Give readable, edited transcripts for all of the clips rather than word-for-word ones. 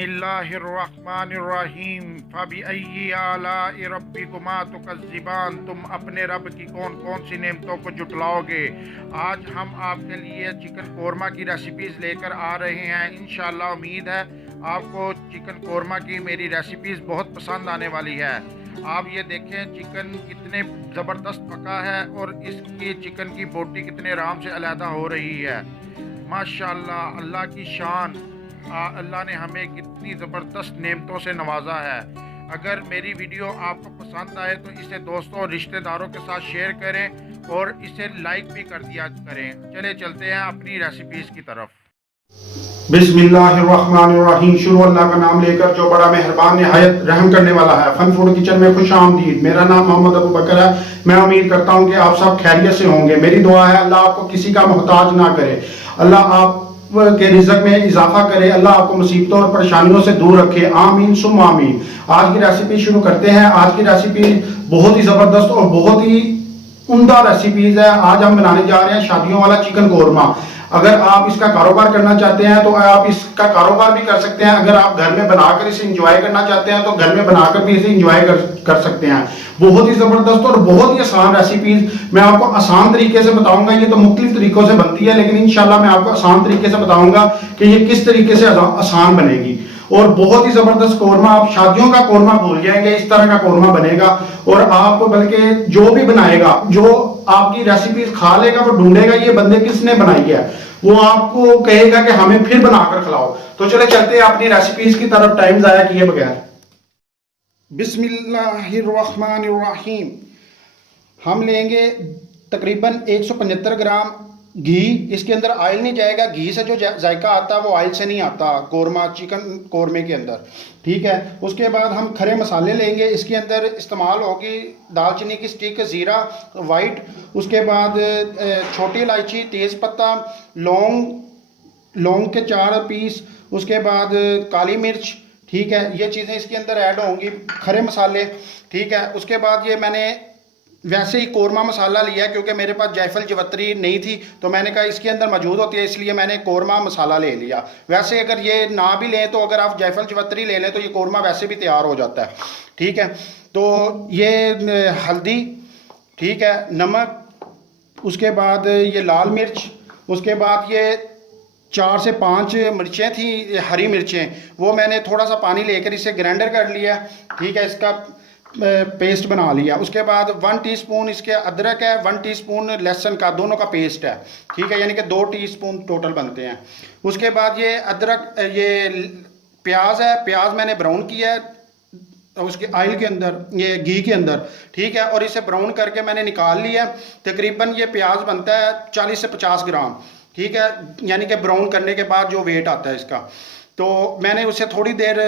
बिस्मिल्लाहिर्रहमानिर्रहीम फबिअय्यि आलाइ रब्बिकुमा तुकज़्ज़िबान। तुम अपने रब की कौन कौन सी नेमतों को जुटलाओगे। आज हम आपके लिए चिकन कोरमा की रेसिपीज़ लेकर आ रहे हैं। इंशाअल्लाह उम्मीद है आपको चिकन कोरमा की मेरी रेसिपीज़ बहुत पसंद आने वाली है। आप ये देखें चिकन कितने ज़बरदस्त पका है और इसकी चिकन की बोटी कितने आराम से अलहदा हो रही है। माशाअल्लाह, अल्लाह की शान। अल्लाह ने हमें कितनी ज़बरदस्त नेमतों से नवाजा है। अगर मेरी वीडियो आपको पसंद आए तो इसे दोस्तों और रिश्तेदारों के साथ शेयर करें और इसे लाइक भी कर दिया करें। चले चलते हैं अपनी रेसिपीज़ की तरफ। बिस्मिल्लाहिर्रहमानिर्रहीम। शुरू अल्लाह का नाम लेकर जो बड़ा मेहरबान निहायत रहम करने वाला है। फन फूड किचन में खुश आमदीद। मेरा नाम मोहम्मद अबू बकर है। मैं उम्मीद करता हूँ कि आप सब खैरियत से होंगे। मेरी दुआ है अल्लाह आपको किसी का मोहताज ना करे, अल्लाह आप के रिज़्क़ में इजाफा करे, अल्लाह आपको मुसीबतों और परेशानियों से दूर रखे। आमीन सुम आमीन। आज की रेसिपी शुरू करते हैं। आज की रेसिपी बहुत ही ज़बरदस्त और बहुत ही उम्दा रेसिपीज है। आज हम बनाने जा रहे हैं शादियों वाला चिकन कोरमा। अगर आप इसका कारोबार करना चाहते हैं तो आप इसका कारोबार भी कर सकते हैं। अगर आप घर में बनाकर इसे इंजॉय करना चाहते हैं तो घर में बनाकर भी इसे इंजॉय कर सकते हैं। बहुत ही जबरदस्त और बहुत ही आसान रेसिपीज मैं आपको आसान तरीके से बताऊंगा। ये तो मुख्तलिफ तरीकों से बनती है, लेकिन इंशाल्लाह मैं आपको आसान तरीके से बताऊंगा कि ये किस तरीके से आसान बनेगी। और बहुत ही जबरदस्त कोरमा, आप शादियों का कोरमा भूल जाएंगे, इस तरह का कोरमा बनेगा। और आप बल्कि जो भी बनाएगा, जो आपकी रेसिपीज खा लेगा, वो ढूंढेगा ये बंदे किसने बनाई है, वो आपको कहेगा कि हमें फिर बनाकर खिलाओ। तो चले चलते हैं अपनी रेसिपीज की तरफ टाइम जाया किए बगैर। बिस्मिल्लाहिर्रहमानिर्रहीम। हम लेंगे तकरीबन 175 ग्राम घी। इसके अंदर ऑयल नहीं जाएगा। घी से जो जायका आता है वो ऑयल से नहीं आता कोरमा, चिकन कोरमे के अंदर, ठीक है। उसके बाद हम खड़े मसाले लेंगे। इसके अंदर इस्तेमाल होगी दालचीनी की स्टिक, ज़ीरा वाइट, उसके बाद छोटी इलायची, तेज़पत्ता, लौंग के 4 पीस, उसके बाद काली मिर्च, ठीक है। ये चीज़ें इसके अंदर ऐड होंगी, खड़े मसाले, ठीक है। उसके बाद ये मैंने वैसे ही कोरमा मसाला लिया है क्योंकि मेरे पास जायफल जवत्री नहीं थी, तो मैंने कहा इसके अंदर मौजूद होती है, इसलिए मैंने कोरमा मसाला ले लिया। वैसे अगर ये ना भी लें तो अगर आप जायफल जवत्री ले लें तो ये कोरमा वैसे भी तैयार हो जाता है, ठीक है। तो ये हल्दी, ठीक है, नमक, उसके बाद ये लाल मिर्च, उसके बाद ये 4 से 5 मिर्चें थी, हरी मिर्चें, वो मैंने थोड़ा सा पानी लेकर इसे ग्राइंडर कर लिया, ठीक है, इसका पेस्ट बना लिया। उसके बाद 1 टीस्पून इसके अदरक है, 1 टीस्पून लहसुन का, दोनों का पेस्ट है, ठीक है, यानी कि 2 टीस्पून टोटल बनते हैं। उसके बाद ये अदरक, ये प्याज है, प्याज मैंने ब्राउन किया है उसके ऑयल के अंदर, ये घी के अंदर, ठीक है, और इसे ब्राउन करके मैंने निकाल लिया। तकरीबन ये प्याज बनता है 40 से 50 ग्राम, ठीक है, यानी कि ब्राउन करने के बाद जो वेट आता है इसका। तो मैंने उसे थोड़ी देर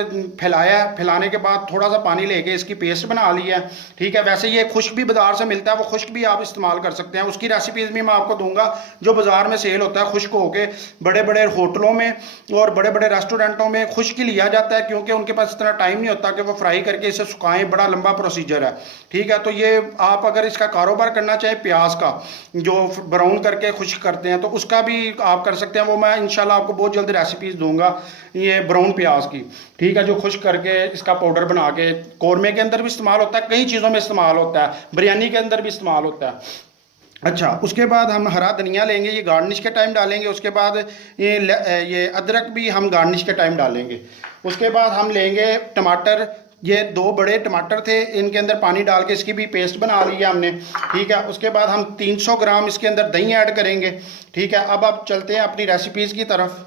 फैलाया, फैलाने के बाद थोड़ा सा पानी लेके इसकी पेस्ट बना लिया, ठीक है। वैसे ये खुश्क भी बाज़ार से मिलता है, वो खुश्क भी आप इस्तेमाल कर सकते हैं। उसकी रेसिपीज़ भी मैं आपको दूंगा जो बाज़ार में सेल होता है खुश्क होके। बड़े बड़े होटलों में और बड़े बड़े रेस्टोरेंटों में खुश्क ही लिया जाता है क्योंकि उनके पास इतना टाइम नहीं होता कि वो फ्राई करके इसे सुखाएं, बड़ा लंबा प्रोसीजर है, ठीक है। तो ये आप अगर इसका कारोबार करना चाहें प्याज का जो ब्राउन करके खुश्क करते हैं तो उसका भी आप कर सकते हैं। वो मैं इंशाल्लाह आपको बहुत जल्दी रेसिपीज़ दूंगा ये ब्राउन प्याज की, ठीक है, जो खुश्क करके इसका पाउडर बना के कोरमे के अंदर भी इस्तेमाल होता है, कई चीज़ों में इस्तेमाल होता है, बिरयानी के अंदर भी इस्तेमाल होता है। अच्छा, उसके बाद हम हरा धनिया लेंगे, ये गार्निश के टाइम डालेंगे। उसके बाद ये अदरक भी हम गार्निश के टाइम डालेंगे। उसके बाद हम लेंगे टमाटर, ये 2 बड़े टमाटर थे, इनके अंदर पानी डाल के इसकी भी पेस्ट बना ली है हमने, ठीक है। उसके बाद हम 300 ग्राम इसके अंदर दही ऐड करेंगे, ठीक है। अब आप चलते हैं अपनी रेसिपीज़ की तरफ।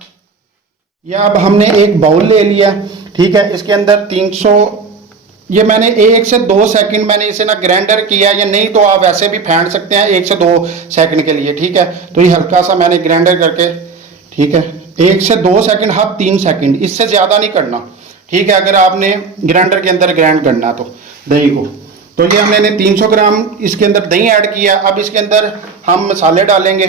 यह अब हमने एक बाउल ले लिया, ठीक है, इसके अंदर 300, ये मैंने 1 से 2 सेकंड मैंने इसे ना ग्राइंडर किया, या नहीं तो आप वैसे भी फेंट सकते हैं 1 से 2 सेकंड के लिए, ठीक है। तो ये हल्का सा मैंने ग्राइंडर करके, ठीक है, 1 से 2 सेकंड, हाँ 3 सेकंड, इससे ज़्यादा नहीं करना, ठीक है, अगर आपने ग्राइंडर के अंदर ग्राइंड करना तो दही को। तो ये हमने 300 ग्राम इसके अंदर दही ऐड किया। अब इसके अंदर हम मसाले डालेंगे,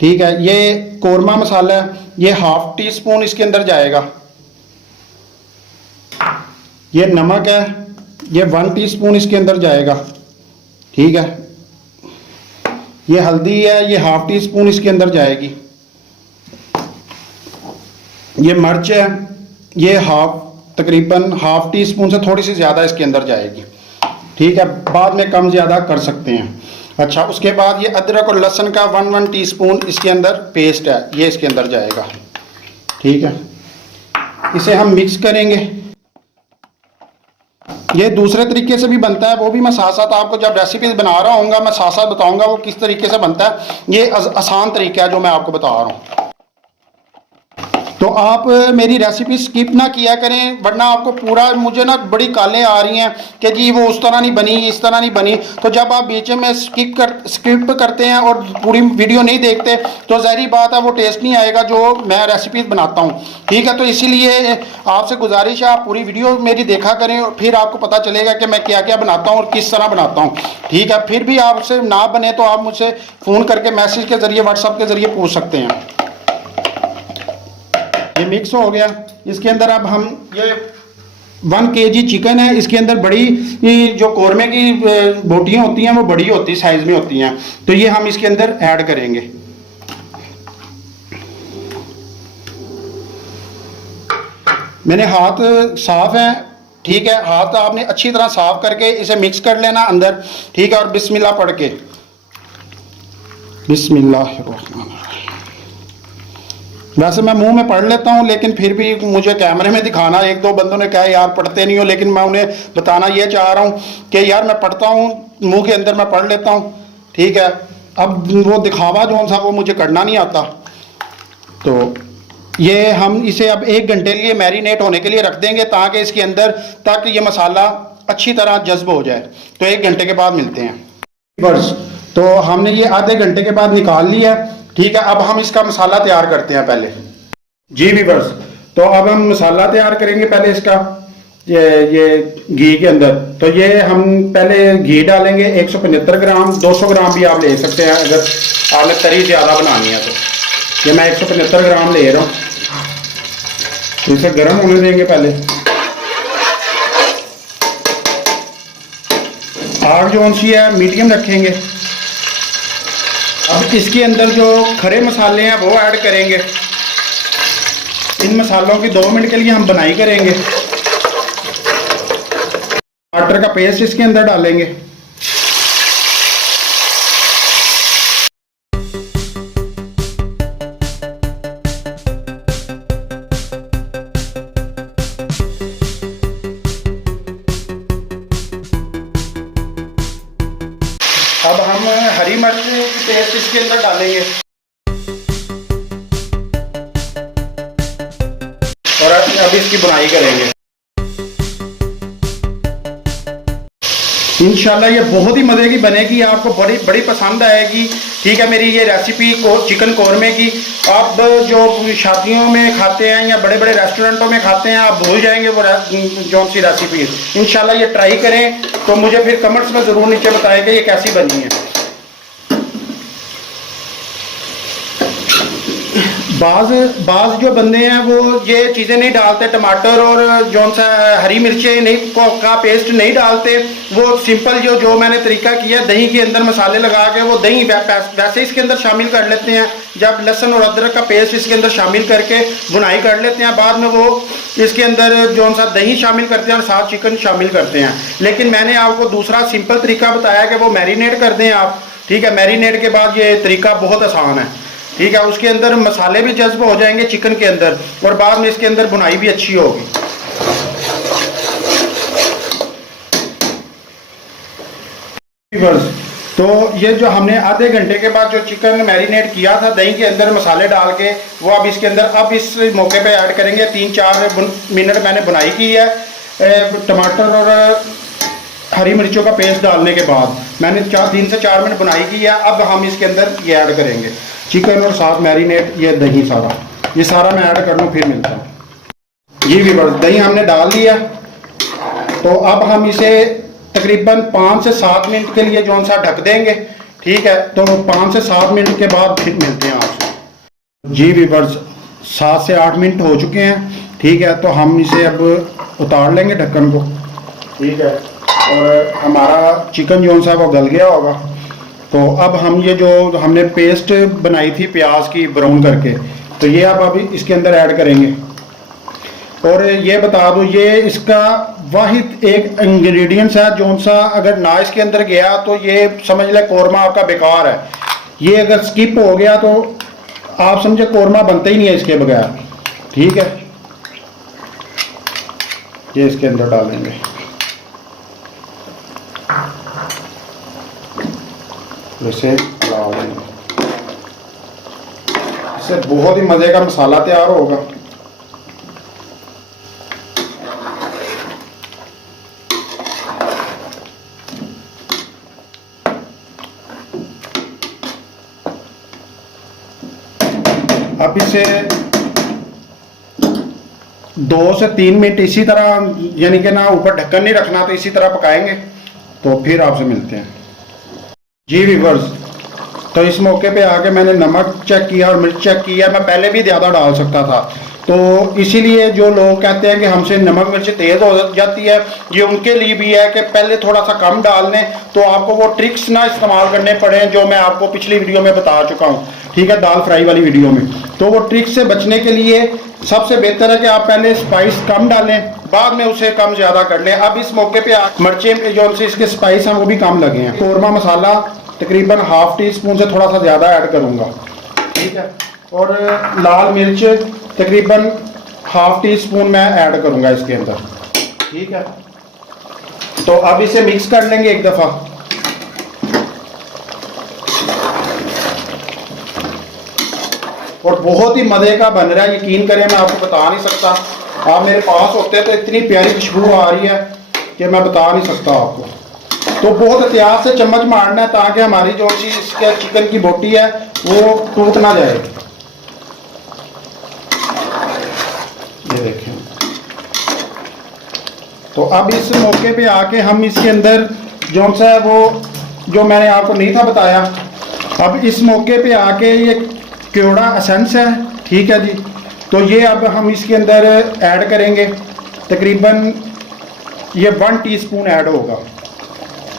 ठीक है। ये कोरमा मसाला है, ये 1/2 टीस्पून इसके अंदर जाएगा। ये नमक है, ये 1 टीस्पून इसके अंदर जाएगा, ठीक है। ये हल्दी है, ये 1/2 टीस्पून इसके अंदर जाएगी। ये मिर्च है, ये तकरीबन हाफ टी स्पून से थोड़ी सी ज़्यादा इसके अंदर जाएगी। ठीक है, बाद में कम ज़्यादा कर सकते हैं। अच्छा, उसके बाद ये अदरक और लहसुन का 1 टीस्पून इसके अंदर पेस्ट है, ये इसके अंदर जाएगा। ठीक है, इसे हम मिक्स करेंगे। ये दूसरे तरीके से भी बनता है, वो भी मैं साथ साथ आपको जब रेसिपीज बना रहा हूँगा मैं साथ साथ बताऊँगा वो किस तरीके से बनता है। ये आसान तरीका है जो मैं आपको बता रहा हूँ। तो आप मेरी रेसिपी स्किप ना किया करें, वरना आपको पूरा मुझे ना बड़ी कालें आ रही हैं कि जी वो उस तरह नहीं बनी, इस तरह नहीं बनी। तो जब आप बीच में स्किप करते हैं और पूरी वीडियो नहीं देखते तो ज़ाहिर बात है वो टेस्ट नहीं आएगा जो मैं रेसिपीज बनाता हूँ। ठीक है, तो इसीलिए आपसे गुजारिश है आप पूरी वीडियो मेरी देखा करें, फिर आपको पता चलेगा कि मैं क्या क्या बनाता हूँ और किस तरह बनाता हूँ। ठीक है, फिर भी आपसे ना बने तो आप मुझसे फ़ोन करके मैसेज के ज़रिए व्हाट्सएप के ज़रिए पूछ सकते हैं। ये मिक्स हो गया। इसके अंदर अब हम ये 1 kg चिकन है, इसके अंदर बड़ी जो कौरमे की बोटियां होती हैं वो बड़ी होती साइज में होती हैं, तो ये हम इसके अंदर ऐड करेंगे। मैंने हाथ साफ है। ठीक है, हाथ आपने अच्छी तरह साफ करके इसे मिक्स कर लेना अंदर। ठीक है, और बिस्मिल्लाह पढ़ के, बिस्मिल्लाह। वैसे मैं मुंह में पढ़ लेता हूँ, लेकिन फिर भी मुझे कैमरे में दिखाना, एक दो बंदों ने कहा यार पढ़ते नहीं हो, लेकिन मैं उन्हें बताना ये चाह रहा हूँ कि यार मैं पढ़ता हूँ, मुंह के अंदर मैं पढ़ लेता हूँ। ठीक है, अब वो दिखावा जो सा वो मुझे करना नहीं आता। तो ये हम इसे अब 1 घंटे के लिए मैरिनेट होने के लिए रख देंगे ताकि इसके अंदर ताकि ये मसाला अच्छी तरह जज्ब हो जाए। तो 1 घंटे के बाद मिलते हैं। बस, तो हमने ये आधे घंटे के बाद निकाल लिया। ठीक है, अब हम इसका मसाला तैयार करते हैं पहले। जी वीवर्स, तो अब हम मसाला तैयार करेंगे पहले इसका, ये घी के अंदर। तो ये हम पहले घी डालेंगे 175 ग्राम, 200 ग्राम भी आप ले सकते हैं अगर आपने तरी ज़्यादा बनानी है तो। ये मैं 175 ग्राम ले रहा हूँ। तो इसे गर्म होने देंगे पहले। आग जो सी है मीडियम रखेंगे। अब इसके अंदर जो खड़े मसाले हैं वो ऐड करेंगे। इन मसालों की 2 मिनट के लिए हम बनाई करेंगे। टमाटर का पेस्ट इसके अंदर डालेंगे। अब हम हरी मिर्च की पेस्ट इसके अंदर डालेंगे और अब इसकी बुनाई करेंगे। इंशाल्लाह ये बहुत ही मज़े की बनेगी, आपको बड़ी पसंद आएगी। ठीक है, मेरी ये रेसिपी चिकन कौरमे की आप जो शादियों में खाते हैं या बड़े बड़े रेस्टोरेंटों में खाते हैं आप भूल जाएंगे वो जौन सी रेसिपी। इंशाल्लाह ये ट्राई करें तो मुझे फिर कमेंट्स में ज़रूर नीचे बताएं कि ये कैसी बनी है। बाज जो बंदे हैं वो ये चीज़ें नहीं डालते, टमाटर और जो सा हरी मिर्चें नहीं का पेस्ट नहीं डालते। वो सिंपल जो मैंने तरीका किया, दही के अंदर मसाले लगा के वो दही वैसे इसके अंदर शामिल कर लेते हैं। जब लहसुन और अदरक का पेस्ट इसके अंदर शामिल करके बुनाई कर लेते हैं, बाद में वो इसके अंदर जो सा दही शामिल करते हैं और साथ चिकन शामिल करते हैं। लेकिन मैंने आपको दूसरा सिंपल तरीका बताया कि वो मैरिनेट कर दें आप। ठीक है, मैरिनेट के बाद ये तरीका बहुत आसान है। ठीक है, उसके अंदर मसाले भी जज्ब हो जाएंगे चिकन के अंदर और बाद में इसके अंदर बुनाई भी अच्छी होगी। तो ये जो हमने आधे घंटे के बाद जो चिकन मैरिनेट किया था दही के अंदर मसाले डाल के, वो अब इसके अंदर अब इस मौके पे ऐड करेंगे। 3-4 मिनट मैंने बुनाई की है। टमाटर और हरी मिर्चों का पेस्ट डालने के बाद मैंने 3 से 4 मिनट बुनाई की है। अब हम इसके अंदर ये ऐड करेंगे चिकन और साथ मैरिनेट ये दही ये सारा मैं ऐड कर लूँ फिर मिलता हूँ। जी व्यूअर्स, दही हमने डाल दिया। तो अब हम इसे तकरीबन 5 से 7 मिनट के लिए जो सा ढक देंगे। ठीक है, तो 5 से 7 मिनट के बाद फिर मिलते हैं आपसे। जी व्यूअर्स, 7 से 8 मिनट हो चुके हैं। ठीक है, तो हम इसे अब उतार लेंगे ढक्कन को। ठीक है, और हमारा चिकन जो सा वो गल गया होगा। तो अब हम ये जो हमने पेस्ट बनाई थी प्याज की ब्राउन करके, तो ये अब इसके अंदर ऐड करेंगे। और ये बता दूं, ये इसका वाहिद एक इंग्रेडिएंट्स है जो सा अगर ना इसके अंदर गया तो ये समझ ले कौरमा आपका बेकार है। ये अगर स्किप हो गया तो आप समझे कौरमा बनता ही नहीं है इसके बगैर। ठीक है, ये इसके अंदर डालेंगे। जैसे डालेंगे, इससे बहुत ही मजे का मसाला तैयार होगा। अब इसे 2 से 3 मिनट इसी तरह, यानी कि ना ऊपर ढक्कन नहीं रखना, तो इसी तरह पकाएंगे। तो फिर आपसे मिलते हैं जी व्यूअर्स। तो इस मौके पे आके मैंने नमक चेक किया और मिर्च चेक किया। मैं पहले भी ज़्यादा डाल सकता था, तो इसीलिए जो लोग कहते हैं कि हमसे नमक मिर्च तेज़ हो जाती है, ये उनके लिए भी है कि पहले थोड़ा सा कम डाल लें, तो आपको वो ट्रिक्स ना इस्तेमाल करने पड़े जो मैं आपको पिछली वीडियो में बता चुका हूँ। ठीक है, दाल फ्राई वाली वीडियो में। तो वो ट्रिक्स से बचने के लिए सबसे बेहतर है कि आप पहले स्पाइस कम डालें, बाद में उसे कम ज़्यादा कर लें। अब इस मौके पर आप मिर्चें जो से इसके स्पाइस हैं वो भी कम लगे हैं। कौरमा मसाला तकरीबन ½ टी स्पून से थोड़ा सा ज़्यादा ऐड करूँगा। ठीक है, और लाल मिर्च तकरीबन ½ टी स्पून मैं ऐड करूँगा इसके अंदर। ठीक है, तो अब इसे मिक्स कर लेंगे एक दफ़ा। और बहुत ही मज़े का बन रहा है, यकीन करें, मैं आपको बता नहीं सकता। आप मेरे पास होते तो इतनी प्यारी खुशबू आ रही है कि मैं बता नहीं सकता आपको। तो बहुत एहतियात से चम्मच मारना है ताकि हमारी जो चीज़ इसके चिकन की बोटी है वो टूट ना जाए। ये देखें। तो अब इस मौके पे आके हम इसके अंदर जो सा है वो जो मैंने आपको नहीं था बताया, अब इस मौके पे आके ये क्योड़ा एसेंस है। ठीक है जी, तो ये अब हम इसके अंदर ऐड करेंगे। तकरीबन ये 1 टीस्पून ऐड होगा।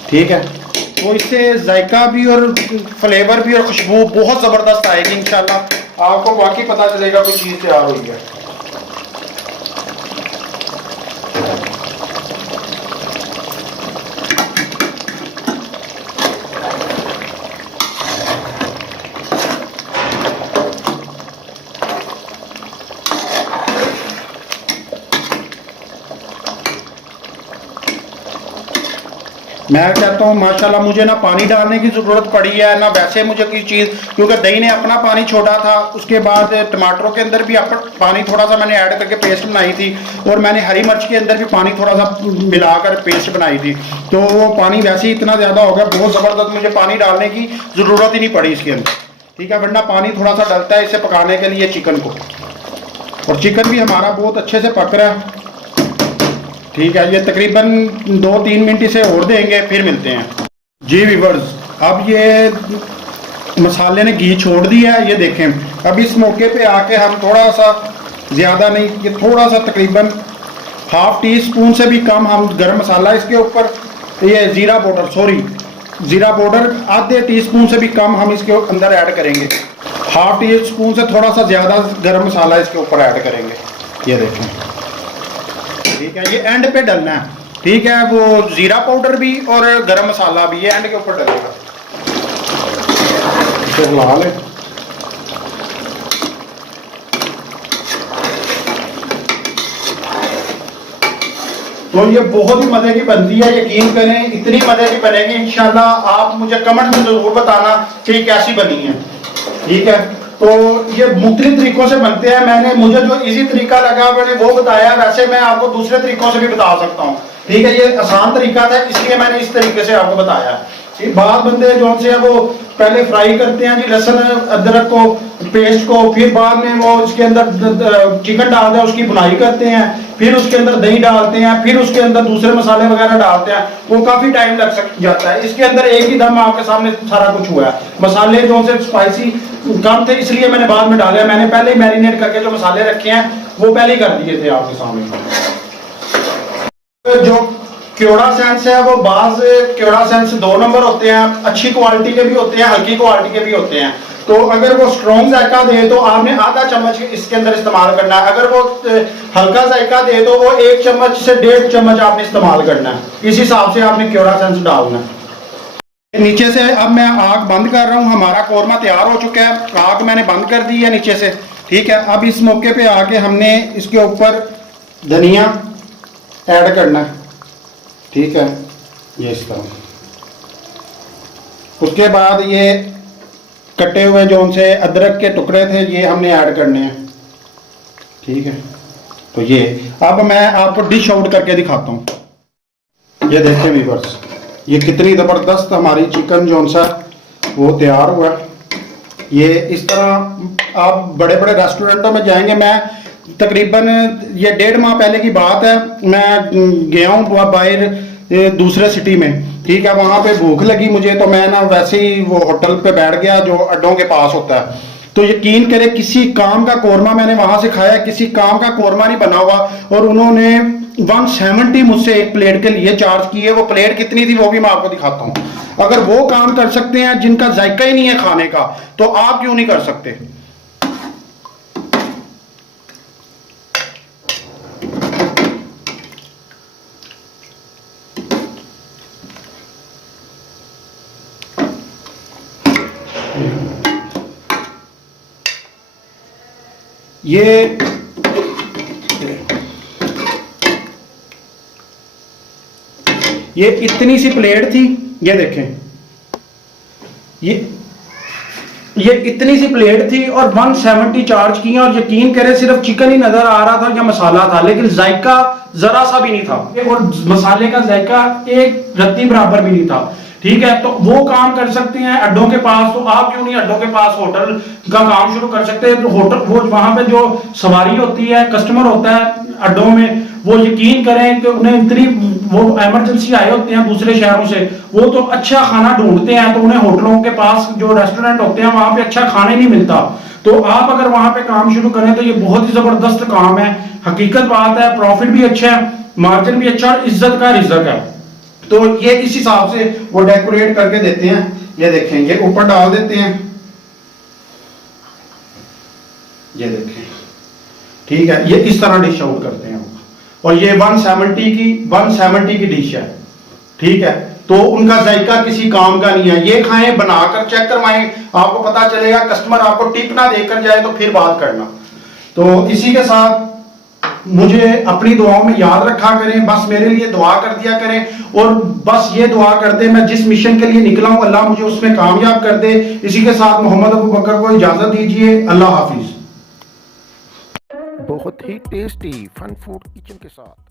ठीक है, तो इससे जायका भी और फ्लेवर भी और खुशबू बहुत ज़बरदस्त आएगी इंशाल्लाह। आपको वाकई पता चलेगा कोई चीज़ तैयार हुई है। मैं कहता हूँ माशाल्लाह, मुझे ना पानी डालने की ज़रूरत पड़ी है ना वैसे मुझे कोई चीज़, क्योंकि दही ने अपना पानी छोड़ा था। उसके बाद टमाटरों के अंदर भी पानी थोड़ा सा मैंने ऐड करके पेस्ट बनाई थी, और मैंने हरी मिर्च के अंदर भी पानी थोड़ा सा मिलाकर पेस्ट बनाई थी। तो वो पानी वैसे ही इतना ज़्यादा हो गया, बहुत ज़बरदस्त, मुझे पानी डालने की ज़रूरत ही नहीं पड़ी इसके अंदर। ठीक है, वरना पानी थोड़ा सा डलता है इसे पकाने के लिए चिकन को। और चिकन भी हमारा बहुत अच्छे से पक रहा है। ठीक है, ये तकरीबन 2-3 मिनट इसे और देंगे, फिर मिलते हैं जी व्यूअर्स। अब ये मसाले ने घी छोड़ दिया है, ये देखें। अब इस मौके पे आके हम थोड़ा सा, ज़्यादा नहीं, ये थोड़ा सा तकरीबन ½ टीस्पून से भी कम हम गरम मसाला इसके ऊपर, ये ज़ीरा पाउडर आधे टीस्पून से भी कम हम इसके अंदर ऐड करेंगे। ½ टीस्पून से थोड़ा सा ज़्यादा गरम मसाला इसके ऊपर ऐड करेंगे। ये देखें। ठीक है, ये एंड पे डलना है। ठीक है, वो जीरा पाउडर भी और गरम मसाला भी ये एंड के ऊपर डलेगा। तो लाल है, तो ये बहुत ही मजे की बनती है, यकीन करें, इतनी मजे की बनेगी इंशाल्लाह। आप मुझे कमेंट में जरूर बताना कि कैसी बनी है। ठीक है, तो ये मुख्तलिफ तरीकों से बनते हैं। मुझे जो इजी तरीका लगा मैंने वो बताया, वैसे मैं आपको दूसरे तरीकों से भी बता सकता हूँ। ठीक है, ये आसान तरीका था इसलिए मैंने इस तरीके से आपको बताया। बाद बंदे जो से वो पहले फ्राई करते हैं जी लहसुन अदरक को पेस्ट को, फिर बाद में वो उसके अंदर चिकन डालते हैं, उसकी बुनाई करते हैं, फिर उसके अंदर दही डालते हैं, फिर उसके अंदर दूसरे मसाले वगैरह डालते हैं। वो काफी टाइम लग जाता है। इसके अंदर एक ही दम आपके सामने सारा कुछ हुआ है। मसाले जो से स्पाइसी कम थे इसलिए मैंने बाद में डाले। मैंने पहले ही मैरिनेट करके जो मसाले रखे हैं वो पहले ही कर दिए थे आपके सामने। जो क्योड़ा सेंस है वो बाज क्योड़ा सेंस 2 नंबर होते हैं, अच्छी क्वालिटी के भी होते हैं, हल्की क्वालिटी के भी होते हैं। तो अगर वो स्ट्रॉन्ग जायका दे तो आपने आधा चम्मच इसके अंदर इस्तेमाल करना है, अगर वो हल्का जायका दे तो वो 1 चम्मच से 1.5 चम्मच आपने इस्तेमाल करना है। इस हिसाब से आपने क्योरासेंस डालना है। नीचे से अब मैं आग बंद कर रहा हूँ, हमारा कौरमा तैयार हो चुका है, आग मैंने बंद कर दी है नीचे से, ठीक है। अब इस मौके पे आके हमने इसके ऊपर धनिया ऐड करना है, ठीक है, ये इस तरह। उसके बाद ये कटे हुए जो उनसे अदरक के टुकड़े थे ये हमने ऐड करने हैं, ठीक है। तो ये अब मैं आपको डिश आउट करके दिखाता हूँ। ये देखें व्यूअर्स, ये कितनी ज़बरदस्त हमारी चिकन जो सा वो तैयार हुआ। ये इस तरह आप बड़े बड़े रेस्टोरेंटों में जाएंगे, मैं तकरीबन ये 1.5 माह पहले की बात है, मैं गया हूँ बाहर दूसरे सिटी में, ठीक है। वहाँ पे भूख लगी मुझे, तो मैं ना वैसे ही वो होटल पे बैठ गया जो अड्डों के पास होता है। तो यकीन करें किसी काम का कौरमा मैंने वहाँ से खाया, किसी काम का कौरमा नहीं बना हुआ। और उन्होंने 170 मुझसे एक प्लेट के लिए चार्ज किए। वो प्लेट कितनी थी वो भी मैं आपको दिखाता हूँ। अगर वो काम कर सकते हैं जिनका जायका ही नहीं है खाने का, तो आप क्यों नहीं कर सकते। ये इतनी सी प्लेट थी, ये देखें, ये इतनी सी प्लेट थी और 170 चार्ज किए। और यकीन करें सिर्फ चिकन ही नजर आ रहा था या मसाला था, लेकिन जायका जरा सा भी नहीं था, और मसाले का जायका एक रत्ती बराबर भी नहीं था, ठीक है। तो वो काम कर सकते हैं अड्डों के पास, तो आप क्यों नहीं अड्डों के पास होटल का काम शुरू कर सकते हैं। तो होटल वो वहां पे जो सवारी होती है, कस्टमर होता है अड्डों में, वो यकीन करें कि उन्हें इतनी वो इमरजेंसी आए होते हैं दूसरे शहरों से, वो तो अच्छा खाना ढूंढते हैं, तो उन्हें होटलों के पास जो रेस्टोरेंट होते हैं वहां पे अच्छा खाना ही नहीं मिलता। तो आप अगर वहां पे काम शुरू करें तो ये बहुत ही जबरदस्त काम है, हकीकत बात है। प्रॉफिट भी अच्छा है, मार्जिन भी अच्छा, और इज्जत का रिज़्क है। तो ये इस हिसाब से वो डेकोरेट करके देते हैं। ये देखें, ये ऊपर डाल देते हैं, ये देखें, ठीक है। ये इस तरह डिश आउट करते हैं। और ये 170 की डिश है, ठीक है। तो उनका जायका किसी काम का नहीं है। ये खाएं, बनाकर चेक करवाएं, आपको पता चलेगा। कस्टमर आपको टिप ना देकर जाए तो फिर बात करना। तो इसी के साथ मुझे अपनी दुआओं में याद रखा करें, बस मेरे लिए दुआ कर दिया करें, और बस ये दुआ कर दे मैं जिस मिशन के लिए निकला हूं अल्लाह मुझे उसमें कामयाब कर दे। इसी के साथ मोहम्मद अबू बकर को इजाजत दीजिए। अल्लाह हाफिज। बहुत ही टेस्टी फन फूड किचन के साथ।